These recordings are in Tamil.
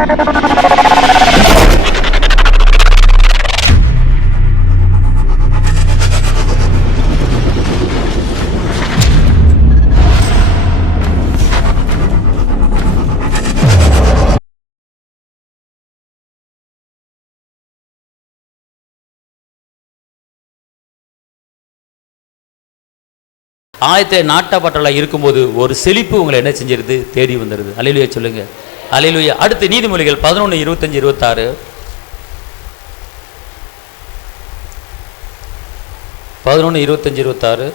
ஆயத்தை நாட்டப்பட்டவர்களாக இருக்கும்போது ஒரு செழிப்பு உங்களை என்ன செஞ்சிருது? தேடி வந்துடுது. அல்லேலூயா சொல்லுங்க. அல்லேலூயா. அடுத்து நீதிமொழிகள் 11:25-26. 11:25-26.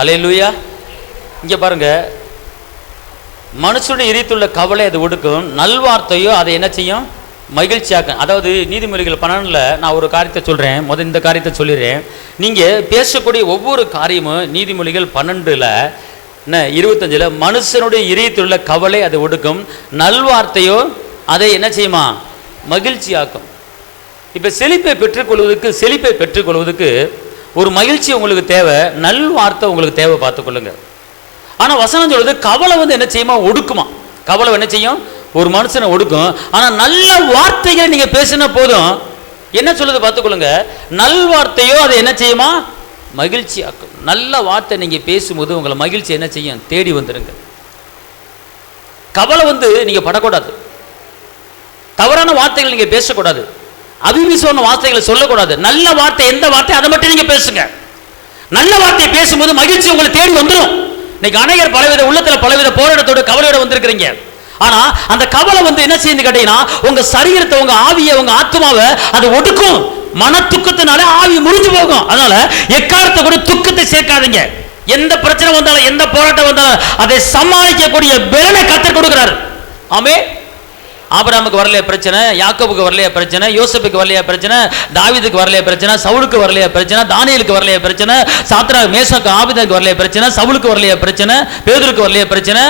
அல்லேலூயா. இங்கே பாருங்க, மனுஷனுடைய இதயத்துள்ள கவலை அது ஒடுக்கும், நல்வார்த்தையோ அதை என்ன செய்யும்? மகிழ்ச்சியாக்கும். அதாவது நீதிமொழிகள் 12 நான் ஒரு காரியத்தை சொல்கிறேன். முதல் இந்த காரியத்தை சொல்லிடுறேன். நீங்கள் பேசக்கூடிய ஒவ்வொரு காரியமும் நீதிமொழிகள் 12:25 மனுஷனுடைய இதயத்துள்ள கவலை அது ஒடுக்கும், நல்வார்த்தையோ அதை என்ன செய்யுமா? மகிழ்ச்சியாக்கும். இப்போ செழிப்பை பெற்றுக்கொள்வதற்கு ஒரு மகிழ்ச்சி உங்களுக்கு தேவை, நல்வார்த்தை உங்களுக்கு தேவை, பார்த்துக்கொள்ளுங்க. ஆனால் வசனம் சொல்றது கவலை என்ன செய்யுமா? ஒடுக்குமா. கவலை என்ன செய்யும்? ஒரு மனுஷனை ஒடுக்கும். ஆனால் நல்ல வார்த்தைகளை நீங்கள் பேசின போதும் என்ன சொல்லுது பார்த்துக்கொள்ளுங்க, நல்வார்த்தையோ அதை என்ன செய்யுமா? மகிழ்ச்சியாக்கும். நல்ல வார்த்தை நீங்கள் பேசும்போது உங்களை மகிழ்ச்சி என்ன செய்யும்? தேடி வந்துடுங்க. கவலை நீங்கள் படக்கூடாது. தவறான வார்த்தைகள் நீங்கள் பேசக்கூடாது. அபிவிசுவாச வார்த்தைகளை சொல்லக்கூடாது. நல்ல வார்த்தை எந்த வார்த்தை அதை மட்டும் நீங்கள் பேசுங்க. நல்ல வார்த்தையை பேசும்போது மகிழ்ச்சி உங்களை தேடி வந்துடும். இன்னைக்கு அநேகர் பலவித உள்ளத்தில் பலவித போராட்டத்தோடு கவலையோட வந்திருக்கிறீங்க. ஆனா அந்த கவலை என்ன செய்யுது கேட்டீங்கன்னா, உங்க சரீரத்தை, உங்க ஆவியை, உங்க ஆத்மாவை அது ஒடுக்கும். மன துக்கத்தினால ஆவி முறிஞ்சு போகும். அதனால எக்காலத்தை கூட துக்கத்தை சேர்க்காதீங்க. எந்த பிரச்சனை வந்தாலும், எந்த போராட்டம் வந்தாலும் அதை சமாளிக்கக்கூடிய பலனை கர்த்தர் கொடுக்கிறார். ஆமே. ஆபிரகாமுக்கு வரலையா பிரச்சனை, யாக்கோபுக்கு வரலையா பிரச்சனை, யோசேப்புக்கு வரலையா பிரச்சனை, தாவீதுக்கு வரலையா பிரச்சனை, சவுலுக்கு வரலையா பிரச்சனை, தானியேலுக்கு வரலையா பிரச்சனை, சாத்ராக் மேஷாக் ஆபேத்நேகோவுக்கு வரலையா பிரச்சனை, சவுலுக்கு வரலையா பிரச்சனை, பேதுருக்கு வரலையா பிரச்சனை,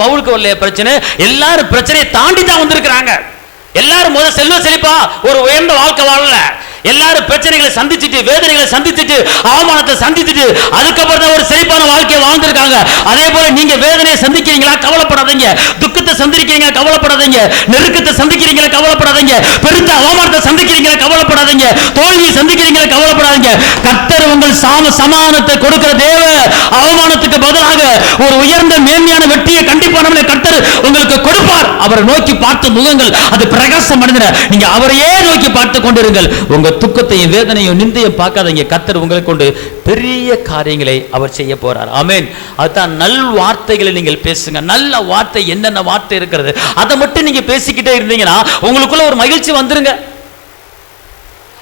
பவுலுக்கு வரலையா பிரச்சனை. எல்லாரும் பிரச்சனையை தாண்டி தான் வந்திருக்கிறாங்க. எல்லாரும் முதல் செல்வ செழிப்பா ஒரு உயர்ந்த வாழ்க்கை வாழல. எல்லாரும் பிரச்சனைகளை சந்திச்சுட்டு, வேதனைகளை சந்திச்சுட்டு, அவமானத்தை சந்திச்சுட்டு அதுக்கப்புறம் தான் ஒரு செழிப்பான வாழ்க்கையை வாழ்ந்திருக்காங்க. அதே போல நீங்க வேதனையை சந்திக்கிறீங்களா? கவலைப்படாதீங்க. துக்கத்தை சந்திக்கிறீங்க, கவலைப்படாதீங்க. நெருக்கத்தை சந்திக்கிறீங்களா? கவலைப்படாதீங்க. பெருத்த அவமானத்தை சந்திக்கிறீங்களா? கவலைப்படாதீங்க. தோல்வியை சந்திக்கிறீங்களா? கவலைப்படாதீங்க. கர்த்தர் உங்கள் சமாதானத்தை கொடுக்கிற தேவ. அவமானத்துக்கு பதிலாக ஒரு உயர்ந்த மேன்மையான வெற்றியை கண்டிப்பா நம்மளை கர்த்தர் உங்களுக்கு கொடுப்பார். அவரை நோக்கி பார்த்த முகங்கள் அது பிரகாசம் அடைந்திட நீங்க அவரையே நோக்கி பார்த்து கொண்டிருங்கள். உங்க துக்கத்தையும் வேதனையும் நிந்தையும் பார்க்காதீங்க. கர்த்தர் உங்களை கொண்டு பெரிய காரியங்களை அவர் செய்ய போறார். ஆமென். அதுதான் நல் வார்த்தைகளை நீங்கள் பேசுங்க. நல்ல வார்த்தை என்னென்ன வார்த்தை இருக்கிறது அதை மட்டும் நீங்க பேசிக்கிட்டே இருந்தீங்கன்னா உங்களுக்குள்ள ஒரு மகிழ்ச்சி வந்துருங்க.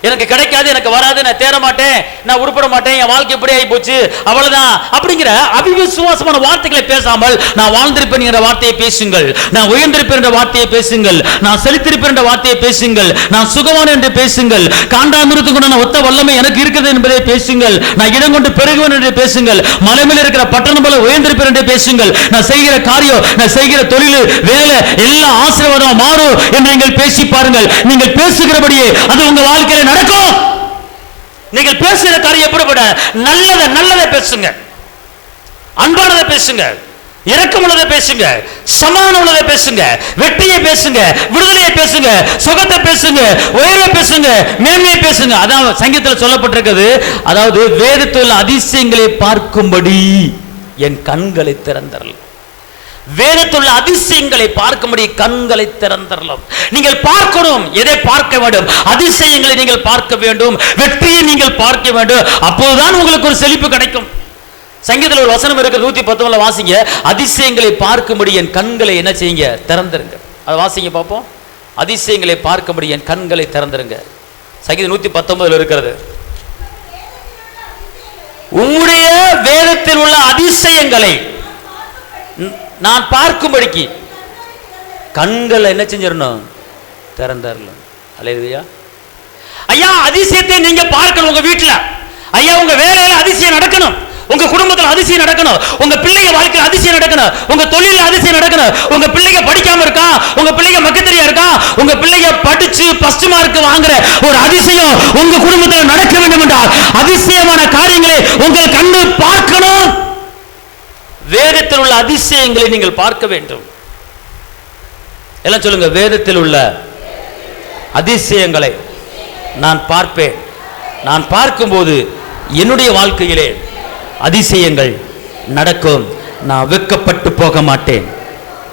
எனக்கு கிடைக்காது, எனக்கு வராது, நான் தேர மாட்டேன், நான் உருப்பட மாட்டேன், என் வாழ்க்கை எப்படி ஆகி போச்சு, அவ்வளவுதான் அப்படிங்கிற அவிசுவாசமான வார்த்தைகளை பேசாமல் நான் வாழ்ந்திருப்பேன் என்ற வார்த்தையை பேசுங்கள். நான் உயர்ந்திருப்பேன் என்ற வார்த்தையை பேசுங்கள். நான் செழித்திருப்பேன் என்ற வார்த்தையை பேசுங்கள். நான் சுகவான் என்று பேசுங்கள். காண்டாமிருத்துக்கு ஒத்த வல்லமை எனக்கு இருக்குது என்பதை பேசுங்கள். நான் இடம் கொண்டு பெருகுவேன் என்று பேசுங்கள். மலைமையில் இருக்கிற பட்டணம் போல உயர்ந்திருப்பேன் என்று பேசுங்கள். நான் செய்கிற காரியம், நான் செய்கிற தொழில், வேலை எல்லாம் ஆசீர்வாதமா மாறும் என்று நீங்கள் பேசி பாருங்கள். நீங்கள் பேசுகிறபடியே அது உங்க வாழ்க்கையில நடக்கும். நீங்கள் பேசுகிற காரியம் எப்படிப்பட்ட நல்லதை பேசுங்க, அன்பானதை பேசுங்க, இரக்கமுள்ளதை பேசுங்க, சமாதானம் உள்ளதை பேசுங்க, வெற்றியை பேசுங்க, விடுதலையை பேசுங்க, சுகத்தை பேசுங்க, உயர்வை பேசுங்க, மேன்மையை பேசுங்க. அதான் சங்கீதத்தில் சொல்லப்பட்டிருக்கிறது. அதாவது வேதத்தில் அதிசயங்களை பார்க்கும்படி என் கண்களை திறந்தரல். வேதத்துள்ள அதிசயங்களை பார்க்கும்படி கண்களை திறந்தரலாம். நீங்கள் பார்க்கணும். எதை பார்க்க வேண்டும்? அதிசயங்களை நீங்கள் பார்க்க வேண்டும், வெற்றியை நீங்கள் பார்க்க வேண்டும். அப்போதுதான் உங்களுக்கு ஒரு செழிப்பு கிடைக்கும். சங்கீதத்தில் ஒரு வசனம் இருக்கு, 119 வாசிங்க. அதிசயங்களை பார்க்கும்படி என் கண்களை என்ன செய்யுங்க? திறந்துருங்க. அதை வாசிங்க பார்ப்போம். அதிசயங்களை பார்க்கும்படி என் கண்களை திறந்துருங்க. சங்கீதம் 119 இருக்கிறது. உம்முடைய வேதத்தில் உள்ள அதிசயங்களை நான் பார்க்கும்படிக்கு கண்களை என்ன செஞ்சிடணும்? திறந்தரலாம். அல்லேலூயா. ஐயா அதிசயத்தை நீங்க பார்க்கணும். உங்க வீட்டில் ஐயா உங்க வேலையில அதிசயம் நடக்கணும். உங்க குடும்பத்துல அதிசயம் நடக்கணும், உங்க பிள்ளைங்க வாழ்க்கையில் அதிசயம் நடக்கணும், உங்க தொழில அதிசயம் நடக்கணும், உங்க பிள்ளைங்க படிக்காம இருக்கா, உங்க பிள்ளைங்க மக்கத்தரியா இருக்கா, உங்க பிள்ளைங்க படிச்சு ஃபர்ஸ்ட் மார்க் வாங்குற ஒரு அதிசயம் உங்க குடும்பத்தில் நடக்க வேண்டும் என்றால் அதிசயமான காரியங்களை உங்கள் கண்ணு பார்க்கணும். வேதத்தில் உள்ள அதிசயங்களை நீங்கள் பார்க்க வேண்டும். எல்லாம் சொல்லுங்க, வேதத்தில் உள்ள அதிசயங்களை நான் பார்ப்பேன். நான் பார்க்கும்போது என்னுடைய வாழ்க்கையிலே அதிசயங்கள் நடக்கும். நான் வெட்கப்பட்டு போக மாட்டேன்,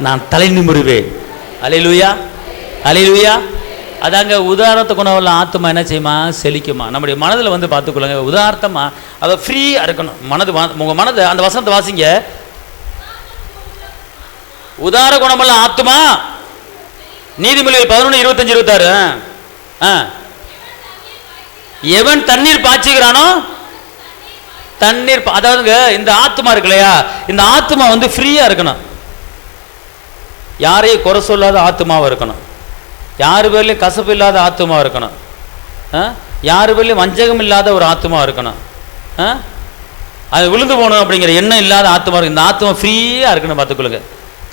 நான் தலை நிமிருவேன். அல்லேலூயா, அல்லேலூயா. அதாங்க உதாரணத்தை கொண்டு ஆத்மா என்ன செய்யுமா, செழிக்குமா. நம்முடைய மனதில் வந்து பார்த்துக்கொள்ளுங்க, உதாரணமா அதை ஃப்ரீயாக இருக்கணும். உங்க மனதை அந்த வசனத்தை வாசிங்க. உதார குணமல்ல ஆத்மா. நீதிமொழிகள் 11:25-26. எவன் தண்ணீர் பாய்ச்சுகிறானோ, தண்ணீர் அதாவது இந்த ஆத்மா இருக்கு இல்லையா, இந்த ஆத்மா வந்து ஃப்ரீயா இருக்கணும். யாரையும் குறை சொல்லாத ஆத்மாவா இருக்கணும், யாரு பேர்லையும் கசப்பு இல்லாத ஆத்மா இருக்கணும், யாரு பேர்லையும் வஞ்சகம் இல்லாத ஒரு ஆத்மா இருக்கணும், அது விழுந்து போகணும் அப்படிங்கிற எண்ணம் இல்லாத ஆத்மா இருக்கு. இந்த ஆத்மா ஃப்ரீயா இருக்கணும் பார்த்துக்கொள்ளுங்க.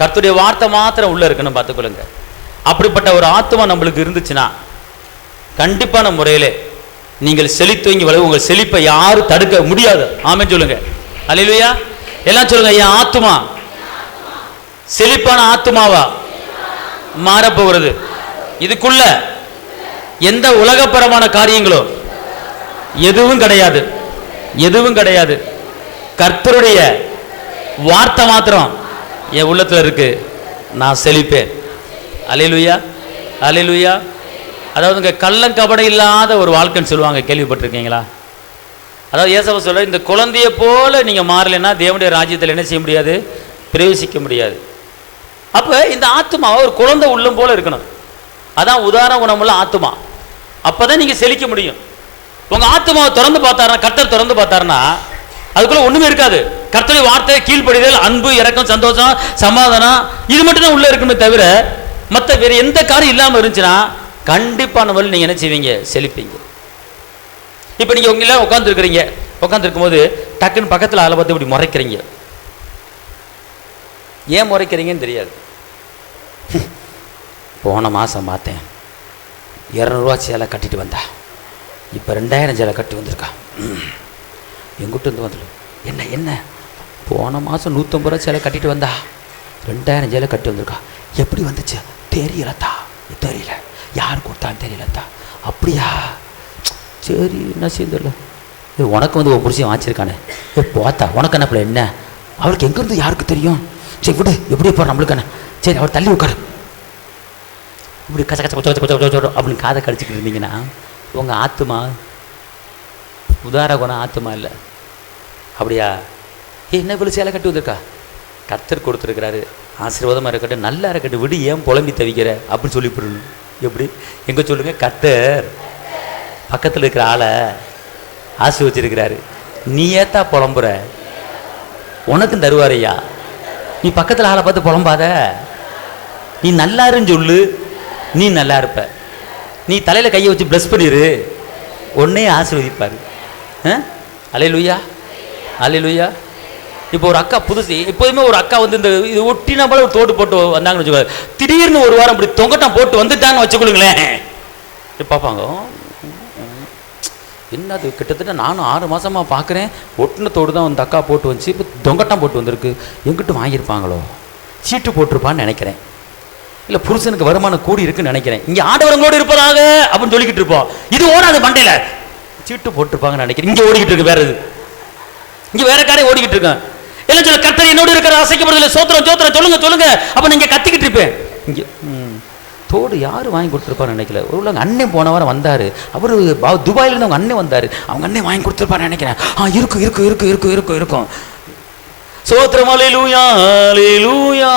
கர்த்தருடைய வார்த்தை மாத்திரம் உள்ள இருக்கணும் பார்த்துக்கொள்ளுங்க. அப்படிப்பட்ட ஒரு ஆத்மா நம்மளுக்கு இருந்துச்சுன்னா கண்டிப்பான முறையிலே நீங்கள் செழித்தோங்கி வளரும். உங்கள் செழிப்பை யாரும் தடுக்க முடியாது. ஆமென் சொல்லுங்க, அல்லேலூயா. எல்லாம் சொல்லுங்க, என் ஆத்மா செழிப்பான ஆத்மாவா மாறப்போகிறது. இதுக்குள்ள எந்த உலகப்பரமான காரியங்களோ எதுவும் கிடையாது, எதுவும் கிடையாது. கர்த்தருடைய வார்த்தை மாத்திரம் என் உள்ளத்துல இருக்கு, நான் செழிப்பேன். அல்லேலூயா, அல்லேலூயா. அதாவது கள்ளம் கபடம் இல்லாத ஒரு வாழ்க்கைன்னு சொல்லுவாங்க, கேள்விப்பட்டிருக்கீங்களா? அதாவது இயேசுவை சொல்ல, இந்த குழந்தைய போல நீங்க மாறலைன்னா தேவனுடைய ராஜ்யத்தில் என்ன செய்ய முடியாது, பிரவேசிக்க முடியாது. அப்ப இந்த ஆத்மா ஒரு குழந்தை உள்ளம் போல இருக்கணும். அதான் உதாரண குணமுள்ள ஆத்மா. அப்பதான் நீங்க செழிக்க முடியும். உங்க ஆத்மாவை திறந்து பார்த்தாருன்னா, கர்த்தர் திறந்து பார்த்தாருன்னா அதுக்குள்ள ஒண்ணுமே இருக்காது. கர்த்தருடைய வார்த்தை, கீழ்ப்படிதல், அன்பு, இரக்கம், சந்தோஷம், சமாதானம், இது மட்டும் தான் உள்ள இருக்குமே தவிர மற்ற வேற எந்த காரியம் இல்லாம இருந்துச்சுன்னா கண்டிப்பான வழி நீங்க என்ன செய்வீங்க, செழிப்பீங்க. இப்ப நீங்க உங்க உட்கார்ந்து இருக்கிறீங்க, உட்கார்ந்து இருக்கும்போது டக்குன்னு பக்கத்துல ஆளை பார்த்து இப்படி முறைக்கிறீங்க. ஏன் முறைக்கிறீங்கன்னு தெரியாது. போன மாசம் பார்த்தேன் 200 ரூபா சேலை கட்டிட்டு வந்தா, இப்ப 2000 சேலை கட்டி வந்திருக்கா. எங்கிட்ட இருந்து வந்துடும். என்ன என்ன போன மாதம் 150 ரூபா சேலை கட்டிட்டு வந்தா, 2000 சேலை கட்டி வந்திருக்கா. எப்படி வந்துச்சு தெரியலத்தா, தெரியல, யார் கொடுத்தான்னு தெரியலத்தா. அப்படியா, சரி என்ன செய்யல, உனக்கு வந்து ஒரு புருஷன் வாங்கிச்சிருக்கானே, போத்தா உனக்கு என்ன பிள்ளை, என்ன அவருக்கு எங்கேருந்து யாருக்கு தெரியும், சரி விடு, எப்படி போகிற நம்மளுக்கு என்ன, சரி அவர் தள்ளி உட்காரு. இப்படி கச்ச கச்ச கொச்ச கொச்ச கொச்ச கொச்ச அப்படின்னு காதை கடிச்சிக்கிட்டு இருந்தீங்கன்னா உங்கள் ஆத்மா உதார குணம் ஆத்மா இல்லை. அப்படியா, என்ன இவ்வளோ சேலை கட்டி வந்திருக்கா, கர்த்தர் கொடுத்துருக்கிறாரு, ஆசீர்வாதமாக இருக்கட்டும், நல்லா இருக்கட்டும், விடு, ஏன் புலம்பி தவிக்கிற அப்படின்னு சொல்லி போடணும். எப்படி எங்கே சொல்லுங்க, கர்த்தர் பக்கத்தில் இருக்கிற ஆளை ஆசீர்வச்சிருக்கிறாரு, நீ ஏத்தா புலம்புற, உனக்கும் தருவாரையா. நீ பக்கத்தில் ஆளை பார்த்து புலம்பாத, நீ நல்லாருன்னு சொல்லு, நீ நல்லா இருப்ப. நீ தலையில் கையை வச்சு ப்ளஸ் பண்ணிடு, உன்னே ஆசீர்வதிப்பாரு. அல்லேலூயா, அல்லேலூயா. இப்போ ஒரு அக்கா புதுசு, எப்போதுமே ஒரு அக்கா வந்து இந்த இது ஒட்டினா போல ஒரு தோடு போட்டு வந்தாங்கன்னு வச்சுக்கோங்க, திடீர்னு ஒரு வாரம் இப்படி தொங்கட்டம் போட்டு வந்துட்டான்னு வச்சுக்கொள்ளுங்களேன், பார்ப்பாங்க என்னது, கிட்டத்தட்ட நானும் 6 மாதமாக பார்க்குறேன், ஒட்டின தோடு தான் அந்த அக்கா போட்டு வந்துச்சு, இப்போ தொங்கட்டம் போட்டு வந்திருக்கு, எங்கிட்ட வாங்கியிருப்பாங்களோ, சீட்டு போட்டிருப்பான்னு நினைக்கிறேன், இல்லை புருஷனுக்கு வருமானம் கூடி இருக்குன்னு நினைக்கிறேன், இங்கே ஆடவரங்களோடு இருப்பதாக அப்படின்னு சொல்லிக்கிட்டு இருப்போம், இது ஓடாது மண்டையில், சீட்டு போட்டிருப்பாங்கன்னு நினைக்கிறேன். இங்கே ஓடிக்கிட்டு இருக்கு வேற, இது இங்கே வேற காரையும் ஓடிக்கிட்டு இருக்கேன். எல்லாம் சொல்ல, கர்த்தர் என்னோடு இருக்கிற அசைக்கப்படுதில்லை, சோத்திரம் சோத்திரம் சொல்லுங்க சொல்லுங்க, அப்போ நீங்கள் கத்திக்கிட்டு இருப்பேன். இங்கே தோடு யார் வாங்கி கொடுத்துருப்பான்னு நினைக்கல. ஒரு அண்ணன் போன வாரம் வந்தார், அவர் துபாயிலேருந்து அவங்க அண்ணன் வந்தார், அவங்க அண்ணன் வாங்கி கொடுத்துருப்பான்னு நினைக்கிறேன். இருக்கும் இருக்கும் இருக்கும் இருக்கும் இருக்கும் இருக்கும் சோத்திரம் அல்லேலூயா அல்லேலூயா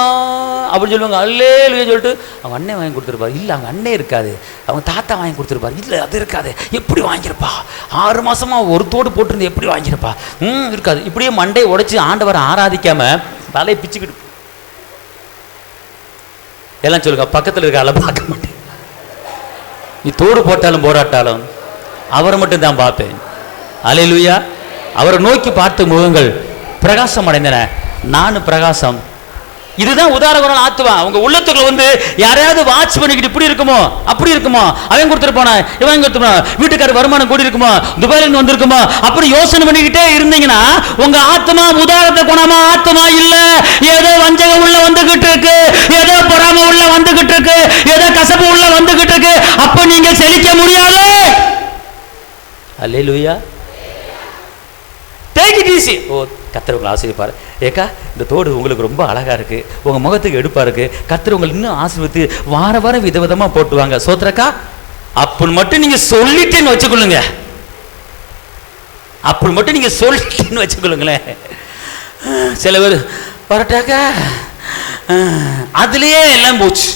அப்படின்னு சொல்லுவாங்க. அல்லேலூயா சொல்லிட்டு அவங்க அண்ணன் வாங்கி கொடுத்துருப்பாரு. இல்லை அவங்க அண்ணன் இருக்காது, அவங்க தாத்தா வாங்கி கொடுத்துருப்பாரு. இல்லை அது இருக்காது, எப்படி வாங்கியிருப்பா, 6 மாதமாக ஒரு தோடு போட்டிருந்து எப்படி வாங்கியிருப்பா, இருக்காது. இப்படியே மண்டையை உடைச்சி ஆண்டவரை ஆராதிக்காம தலையை பிச்சுக்கிட்டு எல்லாம் சொல்லுங்க, பக்கத்தில் இருக்க ஆளை பார்க்க மாட்டேன். நீ தோடு போட்டாலும் போராட்டாலும் அவரை மட்டும் தான் பார்ப்பேன். அல்லேலூயா அவரை நோக்கி பார்த்த முகங்கள் பிரகாசம் அடைந்தன. நானும் பிரகாசம். இதுதான் உதாரணம். ஆத்துவா உங்க உள்ளத்துக்குள்ள வந்து யாரையாவது வாட்ச் பண்ணிக்கிட்டு இப்படி இருக்குமோ அப்படி இருக்குமோ, அவன் கொடுத்துருப்பானா இவன் கொடுத்துருப்பா, வீட்டுக்காரர் வருமானம் கூடி இருக்குமோ, துபாயில இருந்து வந்திருக்குமோ, அப்படி யோசனை பண்ணிக்கிட்டே இருந்தீங்கன்னா உங்க ஆத்மா உதாரணத்தை குணமா ஆத்மா இல்ல. ஏதோ வஞ்சகம் உள்ள வந்துகிட்டு இருக்கு, ஏதோ பொறாமை உள்ள வந்துகிட்டு இருக்கு, ஏதோ கசப்பு உள்ள வந்துகிட்டு இருக்கு. அப்ப நீங்க செழிக்க முடியாது. அல்லேலூயா. Take it easy. ஓ, கர்த்தர் உங்களை ஆசீர்வதிப்பார். ஏக்கா இந்த தோடு உங்களுக்கு ரொம்ப அழகா இருக்கு, உங்க முகத்துக்கு எடுப்பா இருக்கு, கர்த்தர் உங்களை இன்னும் ஆசீர்வதித்து வார வாரம் விதவிதமா போட்டுவாங்க சோத்ரக்கா. அப்படி மட்டும் நீங்க சொல்லிட்டேன்னு வச்சுக்கொள்ளுங்க. அப்படி மட்டும் நீங்க சொல்லிட்டேன்னு வச்சுக்கொள்ளுங்களேன். சில பேர் வரட்டாக்கா அதுலயே எல்லாம் போச்சு.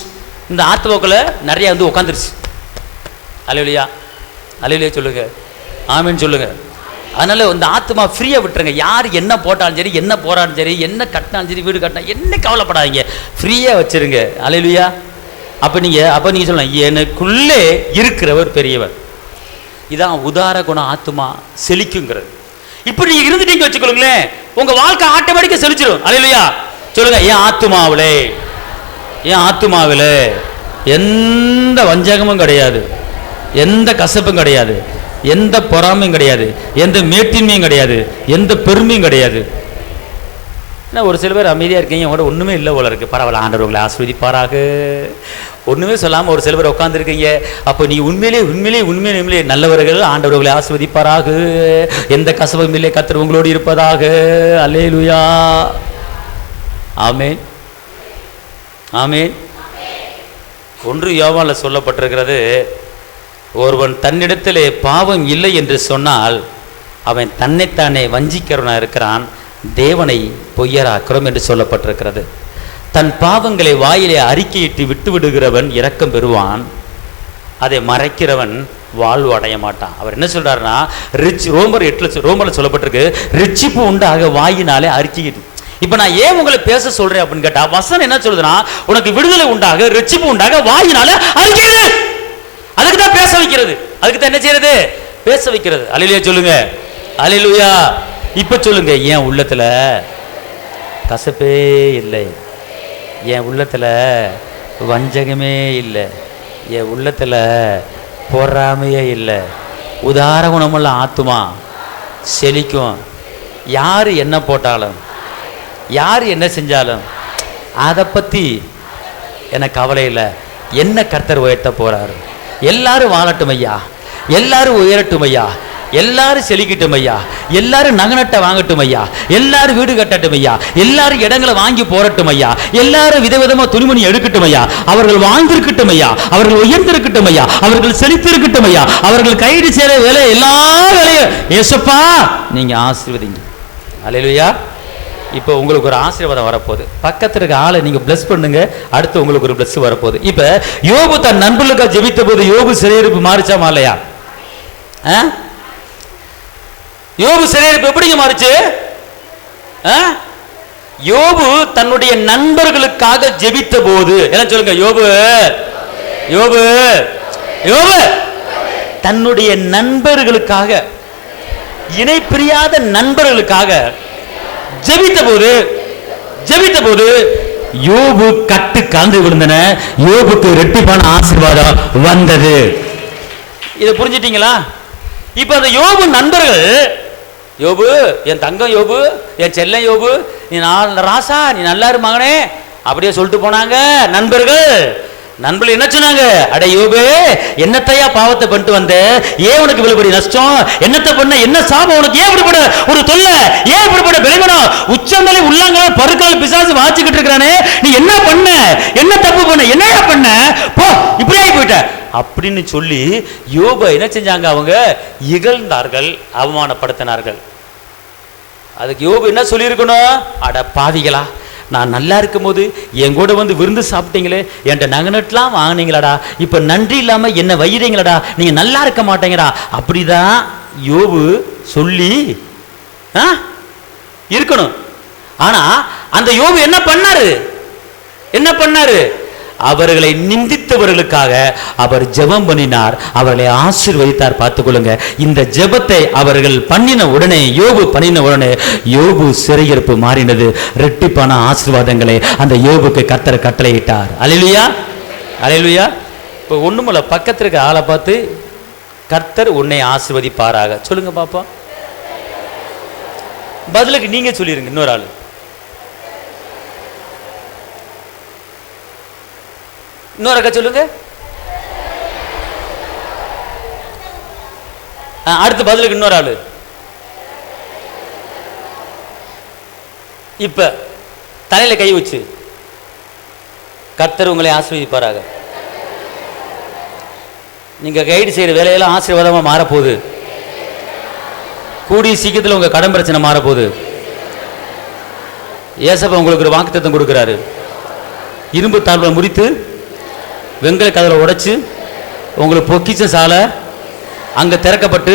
இந்த ஆத்துவாக்குள்ள நிறைய வந்து உட்காந்துருச்சு. அல்லேலூயா. அல்லேலூயா சொல்லுங்க. ஆமென் சொல்லுங்க. அதனால இந்த ஆத்மா ஃப்ரீயா விட்டுருங்க. யார் என்ன போட்டாலும் சரி, என்ன போராடும் சரி, என்ன கட்டினாலும் சரி, வீடு கட்டினா என்ன கவலைப்படாதீங்க, ஃப்ரீயா வச்சிருங்க. அல்லேலூயா. அப்ப நீங்க சொல்லலாம் எனக்குள்ளே இருக்கிறவர் பெரியவர். இதான் உதார குணம் ஆத்மா செழிக்குங்கிறது. இப்படி நீங்க இருந்துட்டீங்க வச்சுக்கொள்ளுங்களேன், உங்க வாழ்க்கை ஆட்டோமேட்டிக்கா செழிச்சிடும். அல்லேலூயா சொல்லுங்க. என் ஆத்துமாவிலே எந்த வஞ்சகமும் கிடையாது, எந்த கசப்பும் கிடையாது, எந்த பொறாமையும் கிடையாது, எந்த மேட்டின்மையும் கிடையாது, எந்த பெருமையும் கிடையாது. ஒரு சில பேர் அமைதியாக இருக்கீங்க, உங்களோட ஒன்றுமே இல்லை போல இருக்கு. பரவாயில்ல, ஆண்டவர் உங்களை ஆசீர்வதிப்பாராக. ஒன்றுமே சொல்லாமல் ஒரு சில பேர் உட்காந்துருக்கீங்க. அப்போ நீ உண்மையிலே நல்லவர்கள், ஆண்டவர் உங்களை ஆசீர்வதிப்பாராக. எந்த கசப்பும் இல்லை, கர்த்தர் உங்களோடு இருப்பதாக. அல்லேலூயா. ஆமென் ஆமென். 1 யோவானில் சொல்லப்பட்டிருக்கிறது, ஒருவன் தன்னிடத்திலே பாவம் இல்லை என்று சொன்னால் அவன் தன்னைத்தானே வஞ்சிக்கிறவனாக இருக்கிறான், தேவனை பொய்யராக்கிறோம் என்று சொல்லப்பட்டிருக்கிறது. தன் பாவங்களை வாயிலே அறிக்கையிட்டு விட்டு விடுகிறவன் இரக்கம் பெறுவான், அதை மறைக்கிறவன் வாழ்வு அடைய மாட்டான். அவர் என்ன சொல்றாருன்னா, ரோமர்ல சொல்லப்பட்டிருக்கு, ரிச்சிப்பு உண்டாக வாயினாலே அறிக்கையிட்டு. இப்ப நான் ஏன் உங்களை பேச சொல்றேன் அப்படின்னு கேட்டா, வசனம் என்ன சொல்லுதுன்னா, உனக்கு விடுதலை உண்டாக ரிச்சிப்பு உண்டாக வாயினால அறிக்கையிடு. அதுக்கு தான் பேச வைக்கிறது, அதுக்கு தான் என்ன செய்யறது, பேச வைக்கிறது. அல்லேலூயா சொல்லுங்க. அல்லேலூயா. இப்ப சொல்லுங்க, என் உள்ளத்துல கசப்பே இல்லை, என் உள்ளத்துல வஞ்சகமே இல்லை, என் உள்ளத்துல பொறாமையே இல்லை, உதார குணமுள்ள ஆத்துமா செழிக்கும். யாரு என்ன போட்டாலும், யாரு என்ன செஞ்சாலும் அதை பத்தி எனக்கு கவலை இல்லை. என்ன கர்த்தர் உயர்த்த போறாரு. எல்லாரும் வாழட்டும் ஐயா, எல்லாரும் உயரட்டும் ஐயா, எல்லாரும் செழிக்கட்டும் ஐயா, எல்லாரும் நகனட்டை வாங்கட்டும் ஐயா, எல்லாரும் வீடு கட்டட்டும் ஐயா, எல்லாரும் இடங்களை வாங்கி போறட்டும் ஐயா, எல்லாரும் விதவிதமா துணிமணி எடுக்கட்டும் ஐயா, அவர்கள் வாழ்ந்திருக்கட்டும் ஐயா, அவர்கள் உயர்ந்திருக்கட்டும் ஐயா, அவர்கள் செழித்திருக்கட்டும் ஐயா, அவர்கள் கைடு சேர வேலை எல்லா வேலையும் ஏசப்பா நீங்க ஆசீர்வதிங்க. அல்லேலூயா. இப்போ உங்களுக்கு ஒரு ஆசீர்வாதம் வரப்போகுது. பக்கத்துல இருக்க ஆளை நீங்க பிளஸ் பண்ணுங்க, அடுத்து உங்களுக்கு ஒரு பிளஸ் வரப்போகுது. இப்ப யோபு தன் நண்பர்களுக்காக ஜெபித்த போது யோபு சிறையிருப்பு மாறிச்சா மாலையா? யோபு சிறையிருப்பு எப்படிங்க மாறிச்சு? யோபு தன்னுடைய நண்பர்களுக்காக ஜெபித்த போது, என்ன சொல்லுங்க, யோபு யோபு யோபு தன்னுடைய நண்பர்களுக்காக, இணை பிரியாத நண்பர்களுக்காக ஜெபித்த போது யோபு கட்டு கலந்து விழுந்தன, யோபுக்கு இரட்டிப்பான ஆசீர்வாதம் வந்தது. இதை புரிஞ்சிட்டீங்களா? இப்ப அந்த யோபு நண்பர்கள், யோபு என் தங்கம், யோபு என் செல்லம், யோபு நீ ராசா, நீ நல்லா இரு மகனே அப்படியே சொல்லிட்டு போனாங்க நண்பர்கள். நண்பர்கள் என்ன சொன்னாங்க, அட யோபே என்னத்தையா பாவத்தை பண்ணிட்டு வந்த, ஏன் உனக்கு இவ்வளவு பெரிய நஷ்டம், என்னத்தை பண்ண, என்ன சாபம் உனக்கு, ஏன் இப்படிப்பட ஒரு தொல்லை, ஏன் இப்படிப்பட்ட விளைவனம், உச்சந்தலை உள்ளாங்க பருக்கால் பிசாசு வாச்சிக்கிட்டு இருக்கிறானே, நீ என்ன பண்ண, என்ன தப்பு பண்ண, என்னையா பண்ண, போ இப்படி ஆகி போயிட்ட அப்படின்னு சொல்லி யோபை என்ன செஞ்சாங்க, அவங்க இகழ்ந்தார்கள், அவமானப்படுத்தினார்கள். அதுக்கு யோபு என்ன சொல்லியிருக்கணும், அட பாவிகளா, நான் நல்லா இருக்கும் போது என் கூட வந்து விருந்து சாப்பிட்டீங்களே, என்கிட்ட நகனட்லாம் வாங்கினீங்களாடா, இப்ப நன்றி இல்லாம என்ன வையிறீங்களாடா, நீங்க நல்லா இருக்க மாட்டேங்கடா, அப்படிதான் யோபு சொல்லி இருக்கணும். ஆனா அந்த யோபு என்ன பண்ணாரு, அவர்களை நிந்தித்தவர்களுக்காக அவர் ஜெபம் பண்ணினார், அவர்களை ஆசீர்வதித்தார். பார்த்துக்கொள்ளுங்க, இந்த ஜெபத்தை அவர்கள் பண்ணின உடனே, யோபு பண்ணின உடனே யோபு சிறையிருப்பு மாறினது. இரட்டிப்பான ஆசீர்வாதங்களை அந்த யோபுக்கு கர்த்தர் கட்டளையிட்டார். அல்லேலூயா, அல்லேலூயா. இப்போ ஒண்ணுமில்ல, பக்கத்தில் இருக்க ஆளை பார்த்து கர்த்தர் உன்னை ஆசீர்வதிப்பாராக சொல்லுங்க பாப்பா. பதிலுக்கு நீங்க சொல்லிருங்க. இன்னொரு ஆளு, இன்னொரு அக்கா சொல்லுங்க. அடுத்த பதிலுக்கு இன்னொரு ஆளு. இப்ப தலையில கை வச்சு கர்த்தர் உங்களை ஆசீர்வதிப்பாராக. நீங்க கைடு செய்யற வேலையெல்லாம் ஆசீர்வாதமா மாறப்போகுது. கூடிய சீக்கிரத்தில் உங்க கடன் பிரச்சனை மாறப்போகுது. ஏசப்பா உங்களுக்கு ஒரு வாக்குத்தத்தம் கொடுக்கிறாரு. இரும்பு தாழ்வை முறித்து வெங்கல கதவை உடைச்சு உங்களுக்கு பொக்கிச்ச சாலை அங்க திறக்கப்பட்டு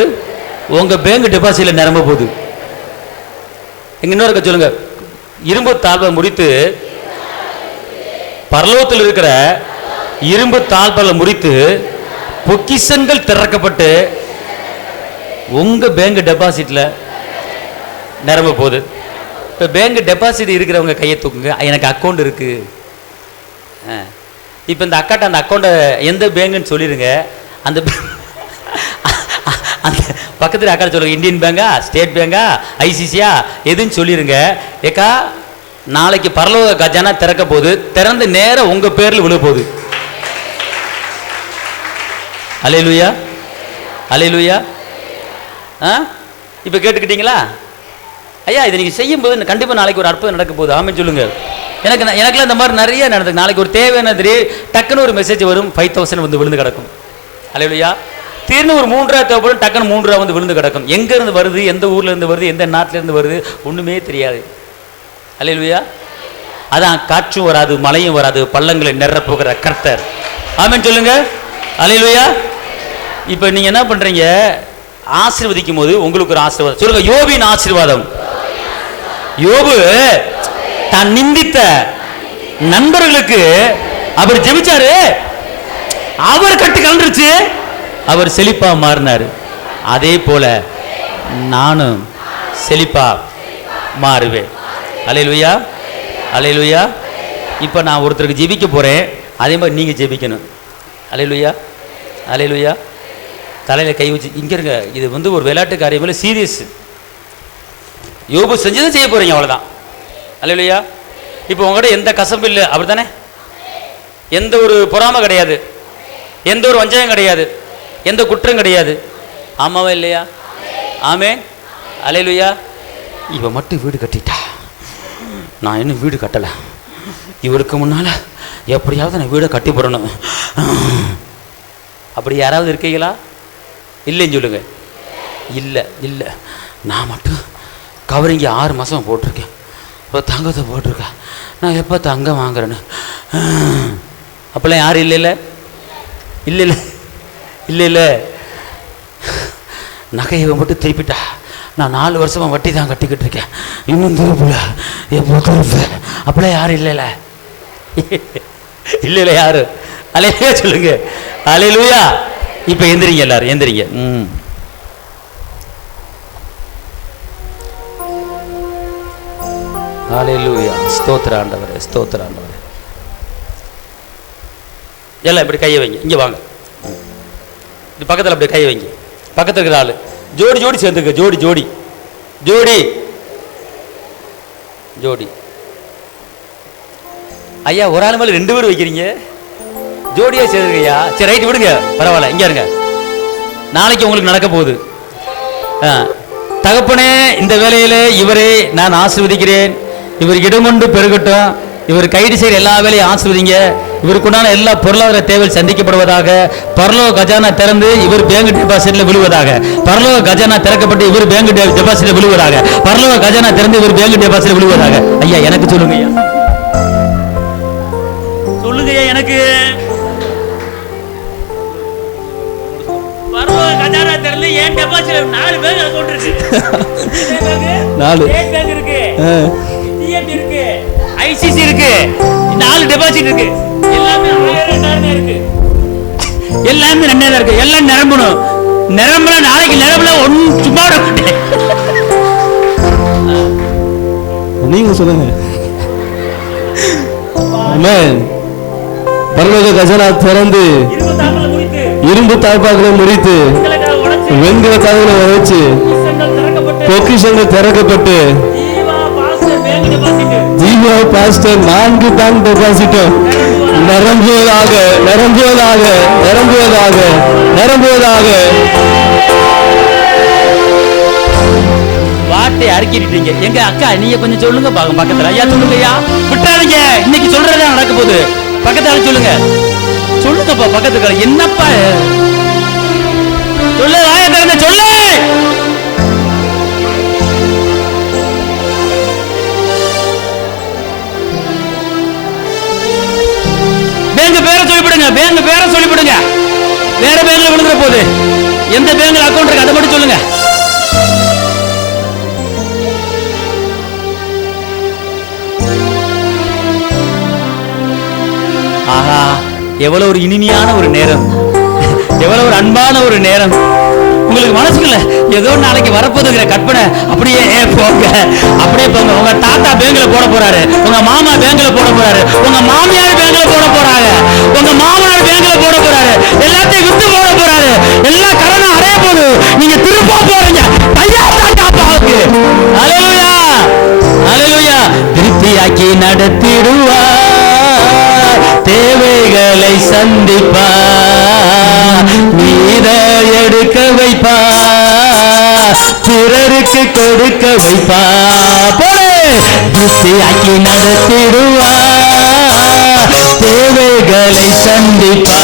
உங்க பேங்க் டெபாசிட்ல நிரம்ப போகுது. எங்க இன்னொரு சொல்லுங்க, இரும்பு தாழ்வை முறித்து பரலோகத்தில் இருக்கிற இரும்பு தாழ்வை முறித்து பொக்கிஷங்கள் திறக்கப்பட்டு உங்க பேங்க் டெபாசிட்ல நிரம்ப போகுது. இப்போ பேங்க் டெபாசிட் இருக்கிறவங்க கையை தூக்குங்க. எனக்கு அக்கௌண்ட் இருக்கு. இப்போ இந்த அக்காட்ட அந்த அக்கௌண்ட்டை எந்த பேங்குன்னு சொல்லிடுங்க. அந்த அந்த பக்கத்தில் அக்கா சொல்லுங்க, இந்தியன் பேங்கா, ஸ்டேட் பேங்கா, ஐசிசியா எதுன்னு சொல்லிடுங்க. ஏக்கா நாளைக்கு பரலோக கஜானா திறக்க போகுது, திறந்து நேரம் உங்க பேர்ல விழ போகுது. அல்லேலூயா, அல்லேலூயா. இப்போ கேட்டுக்கிட்டீங்களா ஐயா? இதை நீங்கள் செய்யும்போது கண்டிப்பாக நாளைக்கு ஒரு அற்புதம் நடக்க போகுது. ஆமென் சொல்லுங்க. எனக்குலாம் இந்த மாதிரி நிறைய நடந்தது. நாளைக்கு ஒரு தேவையானது டக்குன்னு ஒரு மெசேஜ் வரும், 5000 வந்து விழுந்து கிடக்கும். அல்லேலூயா. திடீர்னு ஒரு 3000 தேவைப்படும், டக்குன்னு 3000 வந்து விழுந்து கிடக்கும். எங்கேருந்து வருது, எந்த ஊர்ல இருந்து வருது, எந்த நாட்டிலேருந்து வருது, ஒன்றுமே தெரியாது. அல்லேலூயா. அதான் காற்றும் வராது, மழையும் வராது, பள்ளங்களை நிரப்புகிற கர்த்தர். ஆமென் சொல்லுங்க. அல்லேலூயா. இப்போ நீங்கள் என்ன பண்ணுறீங்க? ஆசீர்வதிக்கும் போது உங்களுக்கு ஒரு ஆசீர்வாதம் சொல்லுங்க. யோபின் ஆசீர்வாதம். யோபு தான் நிந்தித்த நண்பர்களுக்கு அவர் ஜெபிச்சாரு, அவர் கட்டு கலந்துருச்சு, அவர் செழிப்பா மாறினார். அதே போல நானும் செழிப்பா மாறுவேன். அல்லேலூயா, அல்லேலூயா. இப்போ நான் ஒருத்தருக்கு ஜெபிக்க போறேன், அதே மாதிரி நீங்க ஜெபிக்கணும். அல்லேலூயா, அல்லேலூயா. தலையில கை வச்சு இங்க இருங்க. இது வந்து ஒரு விளையாட்டு காரியம் இல்லை, சீரியஸ். யோபு செஞ்சதை செய்ய போறீங்க, அவ்வளவுதான். அல்லேலூயா. இப்போ உங்கள்கிட்ட எந்த கசப்பு இல்லை, அப்படித்தானே? எந்த ஒரு பொறாமை கிடையாது, எந்த ஒரு வஞ்சகம் கிடையாது, எந்த குற்றம் கிடையாது. ஆமாவா இல்லையா? ஆமென். அல்லேலூயா. இவ மட்டும் வீடு கட்டிட்டா, நான் இன்னும் வீடு கட்டலை, இவருக்கு முன்னால எப்படியாவது நான் வீடை கட்டி போடணும். அப்படி யாராவது இருக்கீங்களா? இல்லைன்னு சொல்லுங்க. இல்லை இல்லை, நான் மட்டும் கவரிங்க 6 மாதம் போட்டிருக்கேன், இப்போ தங்கத்தை போட்டிருக்கேன், நான் எப்போ தங்கம் வாங்குறேன்னு. அப்போல்லாம் யாரும் இல்லை இல்லை இல்லை இல்லை இல்லை இல்லை. நகையை மட்டும் திருப்பிட்டா, நான் 4 வருஷமாக வட்டி தான் கட்டிக்கிட்டு இருக்கேன், இன்னும் திருப்பல, எப்போ திருப்பேன். அப்போல்லாம் யாரும் இல்லை இல்லை இல்லை இல்லை யாரு? அல்லேலூயா சொல்லுங்க. அல்லேலூயா. இப்போ எந்திரிங்க, எல்லாரும் எந்திரிங்க. அல்லேலூயா. ஸ்தோத்திர ஆண்டவரே, ஸ்தோத்திர ஆண்டவரே. எல்லாம் இப்படி கையை வைங்க, இங்கே வாங்க, இது பக்கத்தில் அப்படி கையை வைங்க. பக்கத்தில் இருக்கிற ஆளு ஜோடி ஜோடி சேர்ந்துக்க, ஜோடி ஜோடி ஜோடி ஜோடி. ஐயா ஒரு ஆள் மேலே 2 பேர் வைக்கிறீங்க, ஜோடியா சேர்ந்துருக்கையா? சரி ரைட்டு விடுங்க, பரவாயில்ல. இங்கே இருங்க, நாளைக்கு உங்களுக்கு நடக்க போகுது. தகப்பனே, இந்த வேலையில இவரை நான் ஆசீர்வதிக்கிறேன், இவர் இடமுண்டு பெருகட்டும், இவர் கைது செய்கிற எல்லா வேலையும் ஆசீர்வதிங்க, இவருக்குண்டான எல்லா பொருளாதார தேவைகள் சந்திக்கப்படுவதாக, பரலோக கஜானா திறந்து இவர் பேங்க் டெபாசிட்ல விழுவதாக, பரலோக கஜானா திறக்கப்பட்டு இவர் பேங்க் டெபாசிட்ல விழுவதாக, பரலோக கஜானா திறந்து இவர் பேங்க் டெபாசிட்ல விழுவதாக. ஐயா எனக்கு சொல்லுங்க, ஐயா சொல்லுங்க, ஐயா எனக்கு. பரலோக கஜானா திறந்து என் டெபாசிட்ல 4 பேங்க் அக்கவுண்ட் இருக்கு, 4 பேங்க் இருக்கு, இருக்கு, ஐசிசி இருக்கு, 4 டெபாசிட் இருக்கு. எல்லாமே 1000 இருக்கு, எல்லாமே 2 இருக்கு. எல்லாம் நிரம்பணும். நிரம்பல நாளைக்கு நிரம்பல ஒன்னும் சும்மா விட மாட்டேன். நீங்க சொல்லுங்க. பரலோக கஜனா திறந்து இரும்பு தாழ்பாக்களை முறித்து வெண்கல கதவுகளை உடைச்சு பொக்கிஷங்கள் திறக்கப்பட்டு ஜீவா பாஸ்டர் 4 பேங்க் டெபாசிட்டும் நிரம்புவதாக நிரம்புவதாக நிரம்புவதாக நிரம்புவதாக. வார்த்தை அறிக்கிட்டீங்க. எங்க அக்கா நீங்க கொஞ்சம் சொல்லுங்க பாக்க பக்கத்துல. ஐயா சொல்லுங்க ஐயா, விட்டாதீங்க. இன்னைக்கு சொல்றதா நடக்க போகுது. பக்கத்தால சொல்லுங்க, சொல்லுங்கப்பா. பக்கத்துல என்னப்பா சொல்லு, வாய திறந்து சொல்லு. பேங்க் பேரை சொல்லிவிடுங்க, பேங்க் பேரை சொல்லிவிடுங்க. வேற பேங்க்ல விழுந்துற போகுது. எந்த பேங்க்ல அக்கௌண்ட் இருக்கு அதை மட்டும் சொல்லுங்க. ஆஹா, எவ்வளவு ஒரு இனிமையான ஒரு நேரம், எவ்வளவு ஒரு அன்பான ஒரு நேரம். உங்களுக்கு மனசுக்குள்ள ஏதோ நாளைக்கு வரப்போதுங்கிற கற்பனை அப்படியே போங்க, அப்படியே போங்க. உங்க தாத்தா பேங்க்ல போட போறாரு, உங்க மாமா பேங்க்ல போட போறாரு, உங்க மாமியார் பேங்க்ல போட போறாங்க, உங்க மாமனார் பேங்க்ல போட போறாரு, எல்லாத்தையும் வித்து போட போறாரு. எல்லா கடனும் அடைய போகுது. நீங்க திருப்ப போறீங்க. ஐயா தாத்தாவுக்கு அல்லேலூயா, அல்லேலூயா. திருப்தியாக்கி நடத்திடுவா, தேவைகளை சந்திப்பா, நீத எடுக்க வைப்பா, பிறருக்கு கொடுக்க வைப்பா. போலே திருப்தியாக்கி நடத்திடுவா, தேவைகளை சந்திப்பா,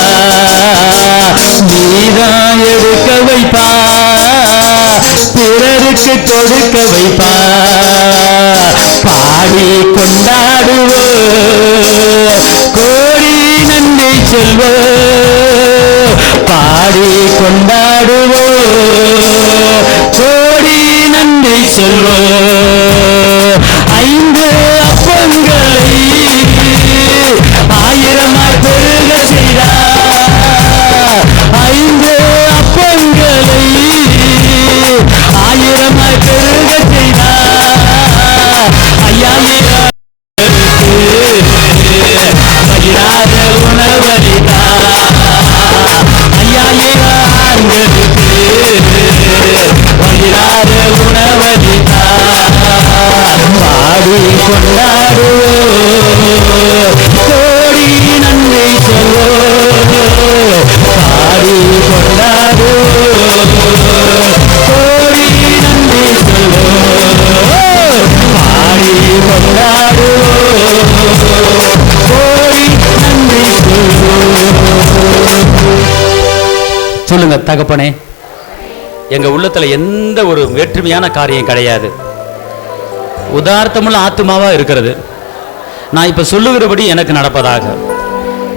நீத எடுக்க வைப்பா, பிறருக்கு கொடுக்க வைப்பா. பாடி கொண்டாடுவோ, கோடி நன்றி செல்வோ, பாடி கொண்டாடுவோ, கோடி நன்றி செல்வோ. 5 அப்பங்களை 1000 பெருக செய்தார். 5 அப்பங்களை 1000 பெருக செய்தார். 5000 பகிராத உணவளித்தா, 5000 ஆண்களுக்கு பகிராத உணவளித்தா. பாடி கொண்டாடுவோ, கோடி நன்றி சொல்வோ, பாடி கொண்டாடுவோ, கோடி நன்றி சொல்வோ, பாடி கொண்டாடுவோ, கோடி நன்றி சொல்வோ. சொல்லுங்க தகப்பனே, எங்க உள்ளத்துல எந்த ஒரு வேற்றுமையான காரியம் கிடையாது. உதார்த்தமுள்ள ஆத்மாவா இருக்கிறது. நான் இப்ப சொல்லுகிறபடி எனக்கு நடப்பதாக.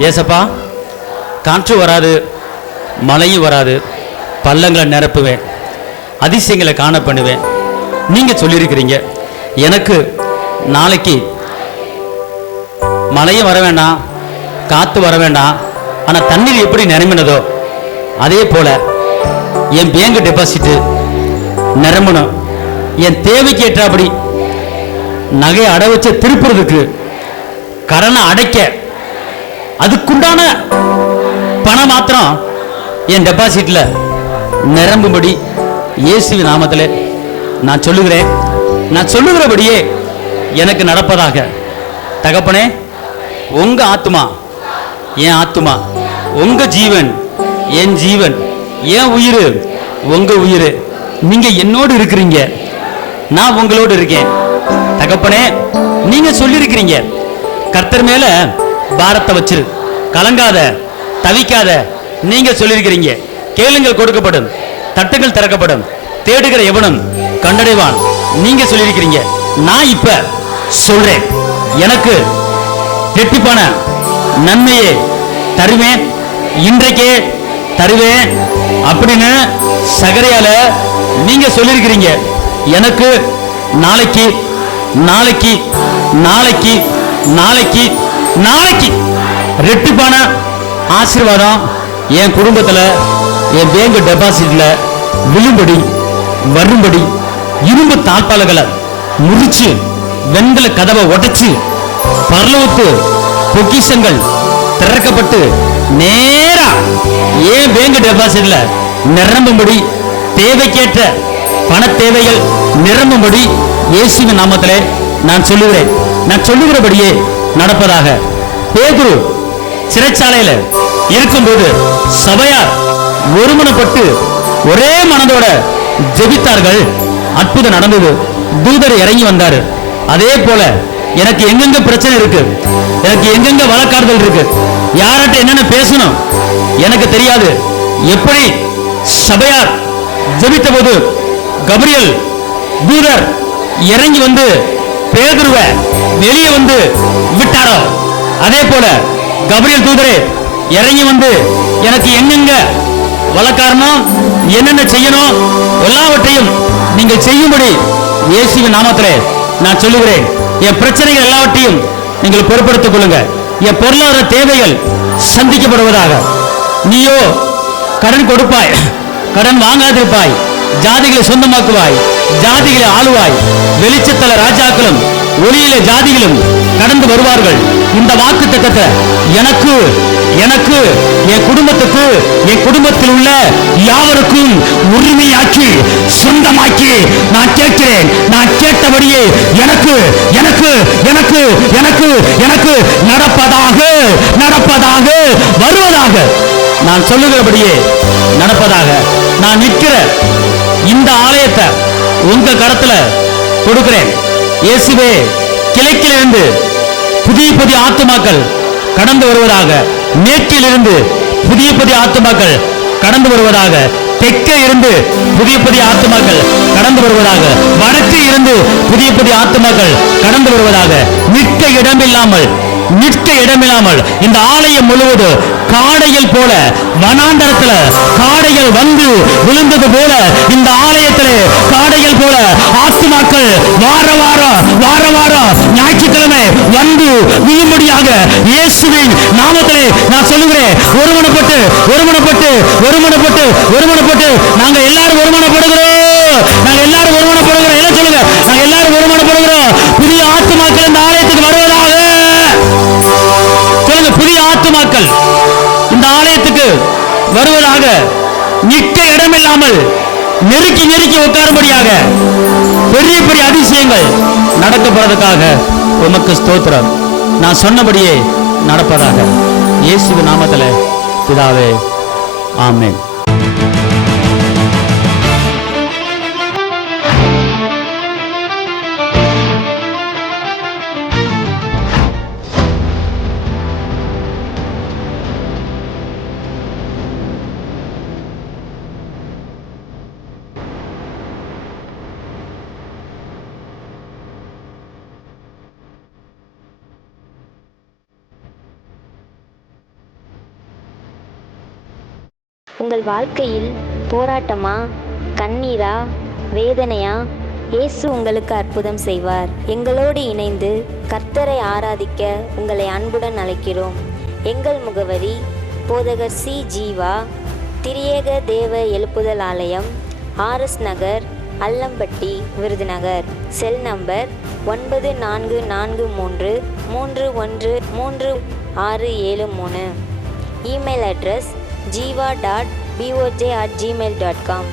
ஏசப்பா, காற்று வராது, மழையும் வராது, பள்ளங்களை நிரப்புவேன், அதிசயங்களை காண பண்ணுவேன். நீங்க சொல்லியிருக்கிறீங்க எனக்கு நாளைக்கு மழையும் வர வேண்டாம், காத்து வர வேண்டாம், ஆனா தண்ணீர் எப்படி நிரம்பினதோ அதே போல என் பேங்க் டெபாசிட் நிரம்பணும். என் தேவைக்கு ஏற்றபடி நகையை அடை வச்ச திருப்புறதுக்கு, கடனை அடைக்க அதுக்குண்டான பணம் மாத்திரம் என் டெபாசிட்ல நிரம்பும்படி இயேசுவின் நாமத்தில் நான் சொல்லுகிறேன். நான் சொல்லுகிறபடியே எனக்கு நடப்பதாக. தகப்பனே, உங்க ஆத்துமா என் ஆத்துமா, உங்க ஜீவன் என் ஜீவன், என் உயிர் உங்க உயிர். நீங்க என்னோடு இருக்கிறீங்க, நான் உங்களோடு இருக்கேன். தகப்பனே, நீங்க சொல்லியிருக்கிறீங்க கர்த்தர் மேல பாரத்தை வச்சிரு, கலங்காத, தவிக்காத. நீங்க சொல்லியிருக்கிறீங்க கேளுங்கள் கொடுக்கப்படும், தட்டுகள் திறக்கப்படும், தேடுகிற எவனும் கண்டடைவான். நீங்க சொல்லியிருக்கிறீங்க. நான் இப்ப சொல்றேன், எனக்கு ரெட்டிப்பான நன்மையே தருவேன், இன்றைக்கே தருவேன் அப்படின்னு சகரியால நீங்க சொல்லியிருக்கிறீங்க. எனக்கு நாளைக்கு நாளைக்கு நாளைக்கு நாளைக்கு நாளைக்கு ரெட்டிப்பான ஆசீர்வாதம் என் குடும்பத்தில், என் பேங்க் டெபாசிட்ல விழும்படி வரும்படி இரும்பு தாழ்பாளர்களை முறிச்சு வெண்கல கதவை உடைச்சு பரலோகத்து பொக்கிஷங்கள் திறக்கப்பட்டு நேரா ஏன் பேங்க் டெபாசிட்ல நிரம்பும்படி, தேவைக்கேற்ற பண தேவைகள் நிரம்பும்படி இயேசுவின் நாமத்திலே நான் சொல்லுகிறேன். நான் சொல்லுகிறபடியே நடப்பதாக. பேதுரு சிறைச்சாலையில இருக்கும்போது சபையார் ஒருமனப்பட்டு ஒரே மனதோட ஜெபித்தார்கள். அற்புதம் நடந்தது. தூதர் இறங்கி வந்தாரு. அதே போல எனக்கு எங்கெங்க பிரச்சனை இருக்கு, எனக்கு எங்கெங்க வழக்காடுதல் இருக்கு, யார்கிட்ட என்னென்ன பேசணும் எனக்கு தெரியாது. எப்படி சபையார் ஜெபித்த போது கபிரியல் தூதர் இறங்கி வந்து பேதுருவை வெளியே வந்து விட்டாரோ, அதே போல கபிரியல் தூதரே இறங்கி வந்து எனக்கு எங்கெங்க வழக்காரணும், என்னென்ன செய்யணும் எல்லாவற்றையும் நீங்கள் செய்யும்படி இயேசுவின் நாமத்திலே நான் சொல்லுகிறேன். என் பிரச்சனைகள் எல்லாவற்றையும் நீங்கள் பொறுப்படுத்திக் கொள்ளுங்க. என் பொருளாதார தேவைகள் சந்திக்கப்படுவதாக. நீயோ கடன் கொடுப்பாய், கடன் வாங்காதிருப்பாய், ஜாதிகளை சொந்தமாக்குவாய், ஜாதிகளை ஆளுவாய், வெளிச்சத்தல ராஜாக்களும் ஒளியில ஜாதிகளும் கடந்து வருவார்கள். இந்த வாக்கு திட்டத்தை எனக்கு எனக்கு என் குடும்பத்துக்கு, என் குடும்பத்தில் உள்ள யாவருக்கும் உரிமையாக்கி சொந்தமாக்கி நான் கேட்கிறேன். நான் கேட்டபடியே எனக்கு எனக்கு எனக்கு எனக்கு எனக்கு நடப்பதாக நடப்பதாக வருவதாக. நான் சொல்லுகிறபடியே நடப்பதாக. நான் நிற்கிற இந்த ஆலயத்தை உங்க கரத்துல கொடுக்கிறேன். இயேசுவே, கிழக்கிலிருந்து புதிய புதிய ஆத்துமாக்கள் கடந்து வருவதாக. மேற்கிலிருந்து புதிய புதிய ஆத்துமாக்கள் கடந்து வருவதாக. தெற்கே இருந்து புதிய புதிய ஆத்துமாக்கள் கடந்து வருவதாக. வடக்கு இருந்து புதிய புதிய ஆத்துமாக்கள் கடந்து வருவதாக. நிற்க இடமில்லாமல் இந்த ஆலயம் முழுவதும் காடைகள் போல வனாந்தரத்துல காடைகள் வந்து விழுந்தது போல இந்த ஆலயத்திலே காடைகள் போல ஆத்துமாக்கள் வார வாரம் ஞாயிற்றுக்கிழமை வந்து விழும்படியாக இயேசுவின் நாமத்திலே நான் சொல்லுகிறேன். ஒருமனப்பட்டு நாங்க எல்லாரும் ஒருமனப்படுகிறோம். என்ன சொல்லுங்க? நாங்க எல்லாரும் ஒருமனப்படுகிறோம். புதிய ஆத்துமாக்கள் இந்த ஆலயத்துக்கு வருவதாக சொல்லுங்க. புதிய ஆத்துமாக்கள் இந்த ஆலயத்துக்கு வருவதாக. நிற்க இடமில்லாமல் நெருக்கி உட்காரும்படியாக பெரிய பெரிய அதிசயங்கள் நடக்கப்படுவதற்காக உமக்கு ஸ்தோத்திரம். நான் சொன்னபடியே நடப்பதாக. இயேசுவின் நாமத்திலே பிதாவே, ஆமென். உங்கள் வாழ்க்கையில் போராட்டமா, கண்ணீரா, வேதனையா? இயேசு உங்களுக்கு அற்புதம் செய்வார். எங்களோடு இணைந்து கர்த்தரை ஆராதிக்க உங்களை அன்புடன் அழைக்கிறோம். எங்கள் முகவரி: போதகர் சி. ஜீவா, திரியேக தேவ எழுப்புதல் ஆலயம், RS நகர், Allampatti, Virudhunagar. Cell number 9443313673. Email address jiva.boj@gmail.com.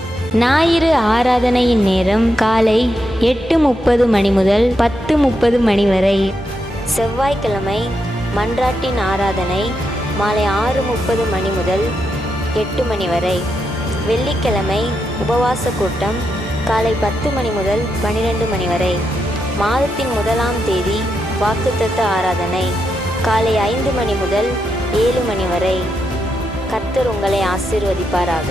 ஞாயிறு ஆராதனையின் நேரம் காலை 8:30 மணி முதல் 10:30 மணி வரை. செவ்வாய்க்கிழமை மன்றாட்டின் ஆராதனை மாலை 6:30 மணி முதல் 8 மணி வரை. வெள்ளிக்கிழமை உபவாச கூட்டம் காலை 10 மணி முதல் 12 மணி வரை. மாதத்தின் 1ஆம் தேதி வாக்குத்தத்த ஆராதனை காலை 5 மணி முதல் 7 மணி வரை. கர்த்தர் உங்களை ஆசீர்வதிப்பாராக.